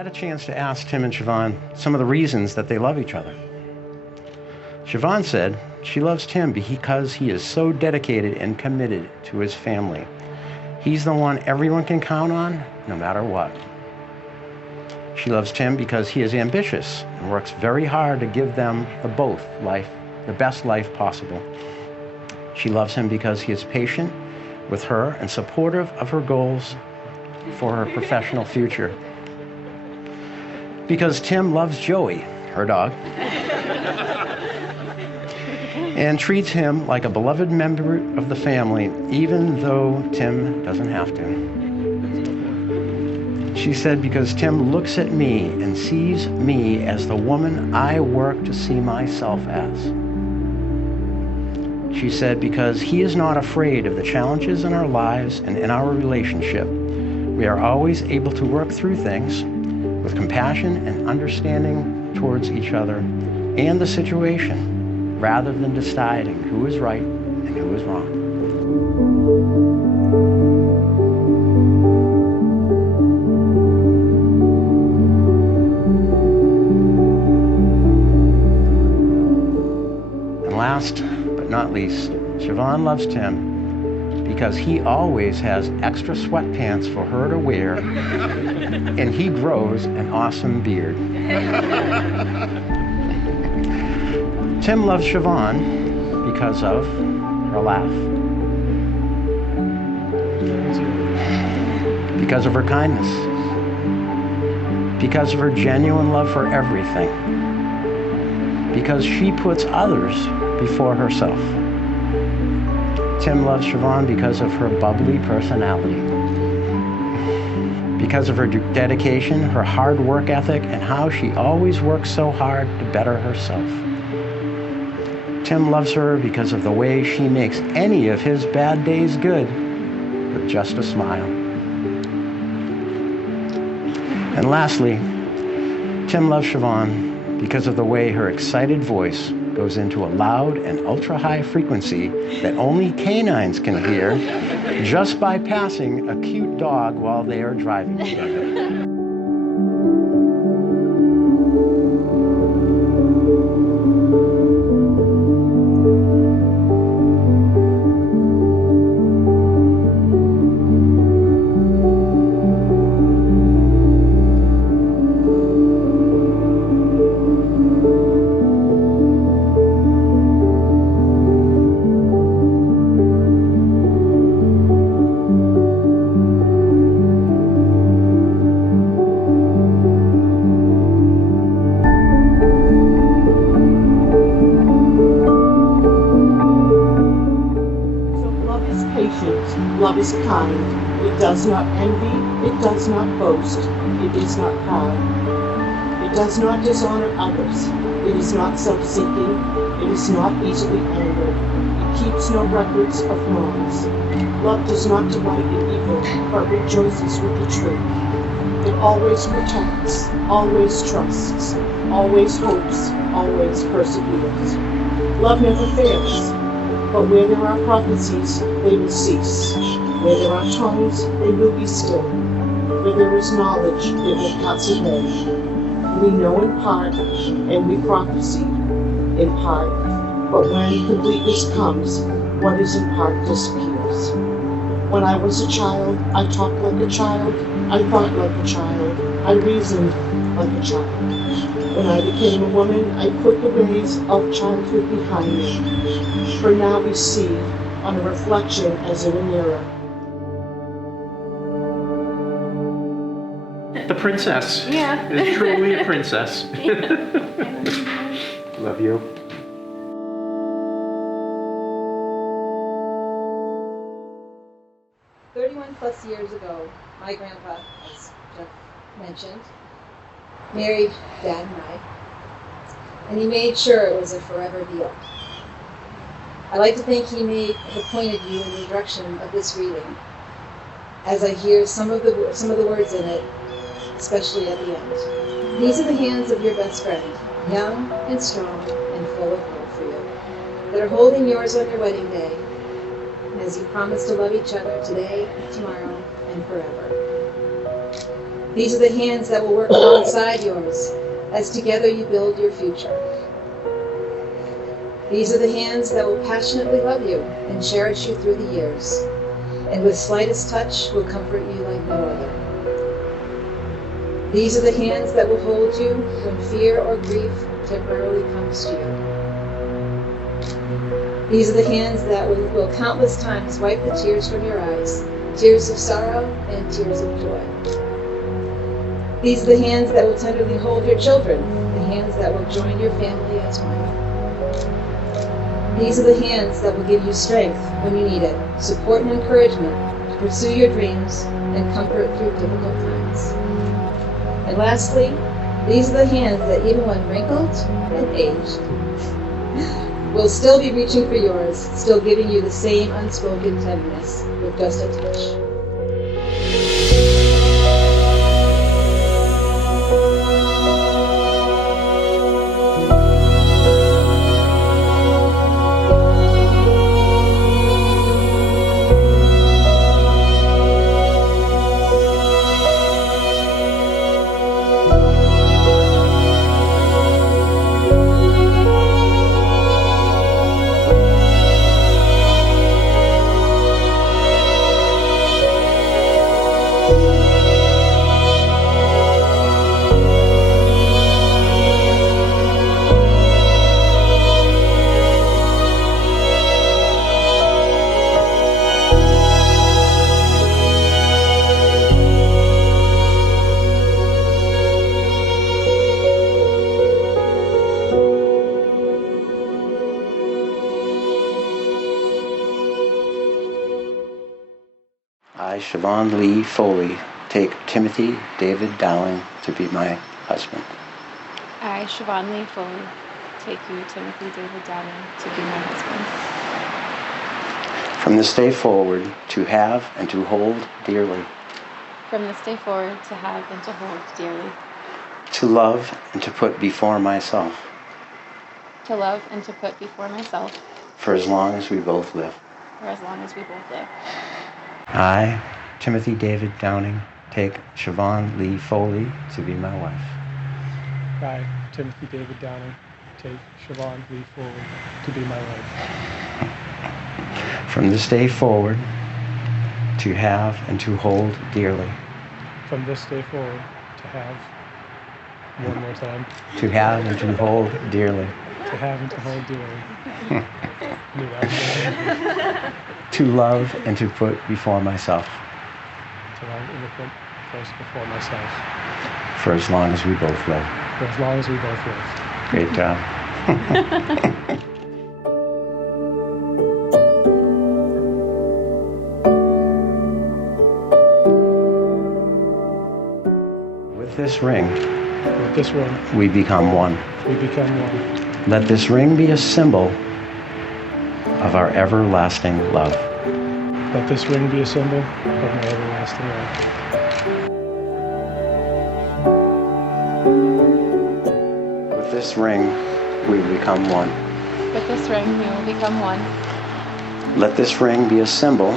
had a chance to ask Tim and Siobhan some of the reasons that they love each other. Siobhan said she loves Tim because he is so dedicated and committed to his family. He's the one everyone can count on, no matter what. She loves Tim because he is ambitious and works very hard to give them the best life possible. She loves him because he is patient with her and supportive of her goals for her professional future. Because Tim loves Joey, her dog, and treats him like a beloved member of the family, even though Tim doesn't have to. She said, because Tim looks at me and sees me as the woman I work to see myself as. She said, because he is not afraid of the challenges in our lives and in our relationship. We are always able to work through things with compassion and understanding towards each other and the situation, rather than deciding who is right and who is wrong. And last but not least, Siobhan loves Tim because he always has extra sweatpants for her to wear, and he grows an awesome beard. Tim loves Siobhan because of her laugh, because of her kindness, because of her genuine love for everything, because she puts others before herself. Tim loves Siobhan because of her bubbly personality, because of her dedication, her hard work ethic, and how she always works so hard to better herself. Tim loves her because of the way she makes any of his bad days good with just a smile. And lastly, Tim loves Siobhan because of the way her excited voice goes into a loud and ultra-high frequency that only canines can hear just by passing a cute dog while they are driving together. Love is kind. It does not envy. It does not boast. It is not proud. It does not dishonor others. It is not self-seeking. It is not easily angered. It keeps no records of wrongs. Love does not delight in evil, but rejoices with the truth. It always protects, always trusts, always hopes, always perseveres. Love never fails. But where there are prophecies, they will cease. Where there are tongues, they will be still. Where there is knowledge, it will pass away. We know in part, and we prophesy in part. But when completeness comes, what is in part disappears. When I was a child, I talked like a child. I thought like a child. I reasoned like a child. When I became a woman, I put the ways of childhood behind me. For now we see on a reflection as in a mirror. The princess. Yeah. Is truly a princess. Love you. +31 years ago, my grandpa, as Jeff mentioned, married Dad and I, and he made sure it was a forever deal. I like to think he made the point of view in the direction of this reading, as I hear some of the words in it, especially at the end. These are the hands of your best friend, young and strong and full of hope for you, that are holding yours on your wedding day, as you promise to love each other today, tomorrow, and forever. These are the hands that will work alongside yours as together you build your future. These are the hands that will passionately love you and cherish you through the years, and with slightest touch will comfort you like no other. These are the hands that will hold you when fear or grief temporarily comes to you. These are the hands that will countless times wipe the tears from your eyes, tears of sorrow and tears of joy. These are the hands that will tenderly hold your children, the hands that will join your family as one. These are the hands that will give you strength when you need it, support and encouragement to pursue your dreams, and comfort through difficult times. And lastly, these are the hands that even when wrinkled and aged, will still be reaching for yours, still giving you the same unspoken tenderness with just a touch. I, Siobhan Lee Foley, take Timothy David Dowling to be my husband. I, Siobhan Lee Foley, take you, Timothy David Dowling, to be my husband. From this day forward, to have and to hold dearly. From this day forward, to have and to hold dearly. To love and to put before myself. To love and to put before myself. For as long as we both live. For as long as we both live. I, Timothy David Downing, take Siobhan Lee Foley to be my wife. I, Timothy David Downing, take Siobhan Lee Foley to be my wife. From this day forward, to have and to hold dearly. From this day forward, to have, one more time, To have and to hold dearly. to have and to hold dearly. Knew that was good. To love and to put before myself. To love and to put first before myself. For as long as we both live. For as long as we both live. Great job. With this ring, With this ring, we become one. we become one. Let this ring be a symbol of our everlasting love. Let this ring be a symbol of my everlasting love. With this ring, we become one. With this ring, we will become one. Let this ring be a symbol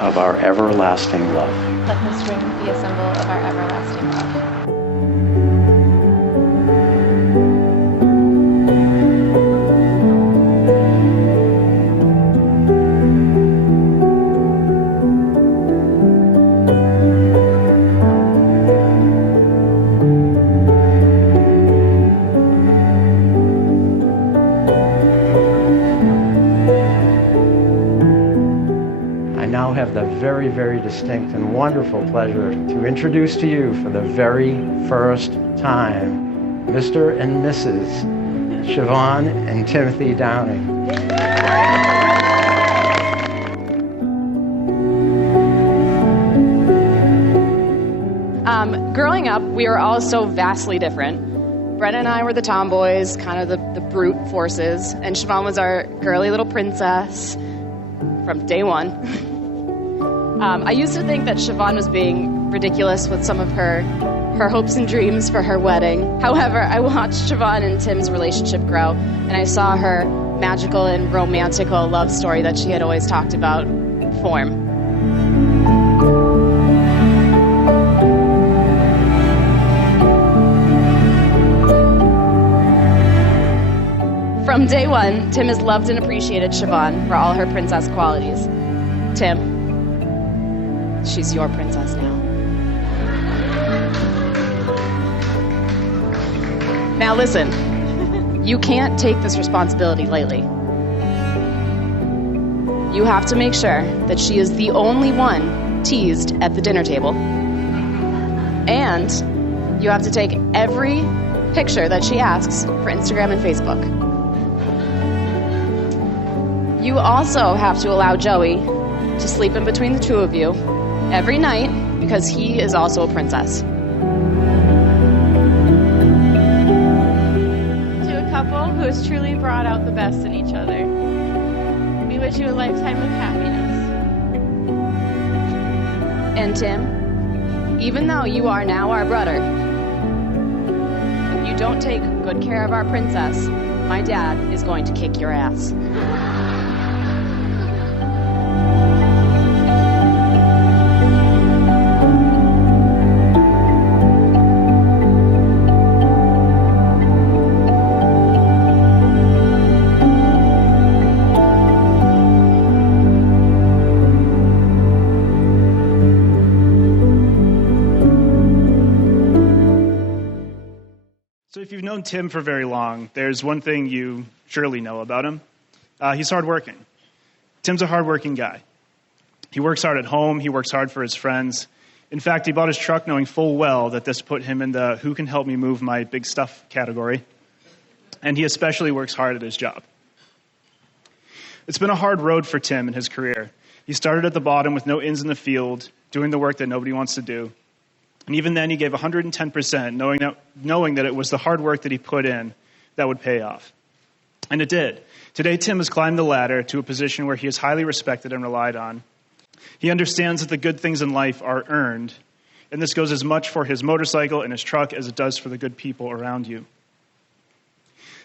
of our everlasting love. Let this ring be a symbol of our everlasting love. I now have the very, very distinct and wonderful pleasure to introduce to you for the very first time, Mr. and Mrs. Siobhan and Timothy Downing. Growing up, we were all so vastly different. Brett and I were the tomboys, kind of the brute forces, and Siobhan was our girly little princess from day one. I used to think that Siobhan was being ridiculous with some of her hopes and dreams for her wedding. However, I watched Siobhan and Tim's relationship grow, and I saw her magical and romantical love story that she had always talked about form. From day one, Tim has loved and appreciated Siobhan for all her princess qualities. Tim, she's your princess now. Now listen, you can't take this responsibility lightly. You have to make sure that she is the only one teased at the dinner table. And you have to take every picture that she asks for Instagram and Facebook. You also have to allow Joey to sleep in between the two of you every night because he is also a princess. To a couple who has truly brought out the best in each other, we wish you a lifetime of happiness. And Tim, even though you are now our brother, if you don't take good care of our princess, my dad is going to kick your ass. So if you've known Tim for very long, there's one thing you surely know about him. He's hardworking. Tim's a hardworking guy. He works hard at home. He works hard for his friends. In fact, he bought his truck knowing full well that this put him in the who can help me move my big stuff category. And he especially works hard at his job. It's been a hard road for Tim in his career. He started at the bottom with no ins in the field, doing the work that nobody wants to do. And even then, he gave 110%, knowing that it was the hard work that he put in that would pay off. And it did. Today, Tim has climbed the ladder to a position where he is highly respected and relied on. He understands that the good things in life are earned, and this goes as much for his motorcycle and his truck as it does for the good people around you.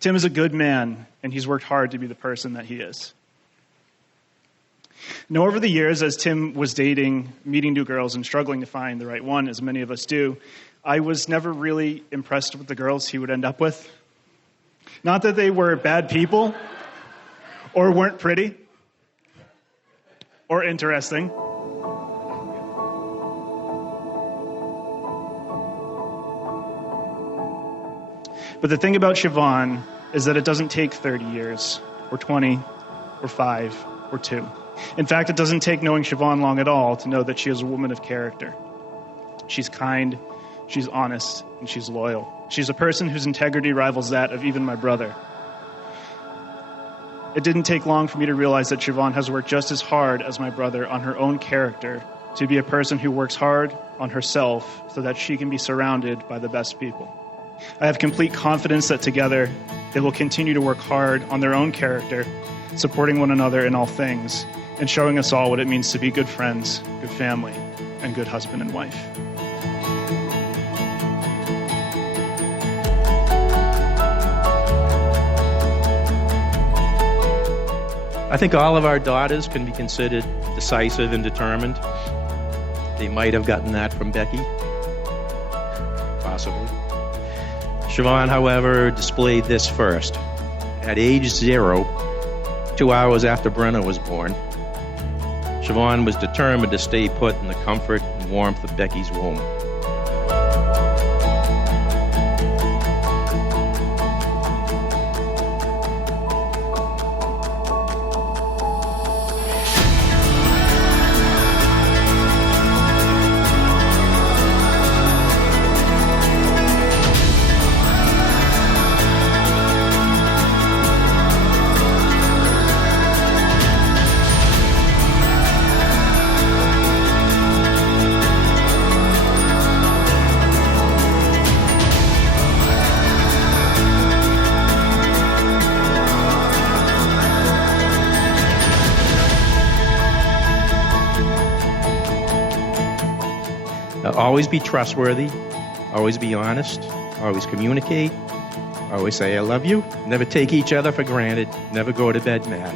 Tim is a good man, and he's worked hard to be the person that he is. Now, over the years, as Tim was dating, meeting new girls, and struggling to find the right one, as many of us do, I was never really impressed with the girls he would end up with. Not that they were bad people, or weren't pretty, or interesting. But the thing about Siobhan is that it doesn't take 30 years, or 20, or 5, or 2. In fact, it doesn't take knowing Siobhan long at all to know that she is a woman of character. She's kind, she's honest, and she's loyal. She's a person whose integrity rivals that of even my brother. It didn't take long for me to realize that Siobhan has worked just as hard as my brother on her own character to be a person who works hard on herself so that she can be surrounded by the best people. I have complete confidence that together they will continue to work hard on their own character, supporting one another in all things, and showing us all what it means to be good friends, good family, and good husband and wife. I think all of our daughters can be considered decisive and determined. They might have gotten that from Becky, possibly. Siobhan, however, displayed this first. At age 0, 2 hours after Brenna was born, Siobhan was determined to stay put in the comfort and warmth of Becky's womb. Always be trustworthy, always be honest, always communicate, always say I love you, never take each other for granted, never go to bed mad.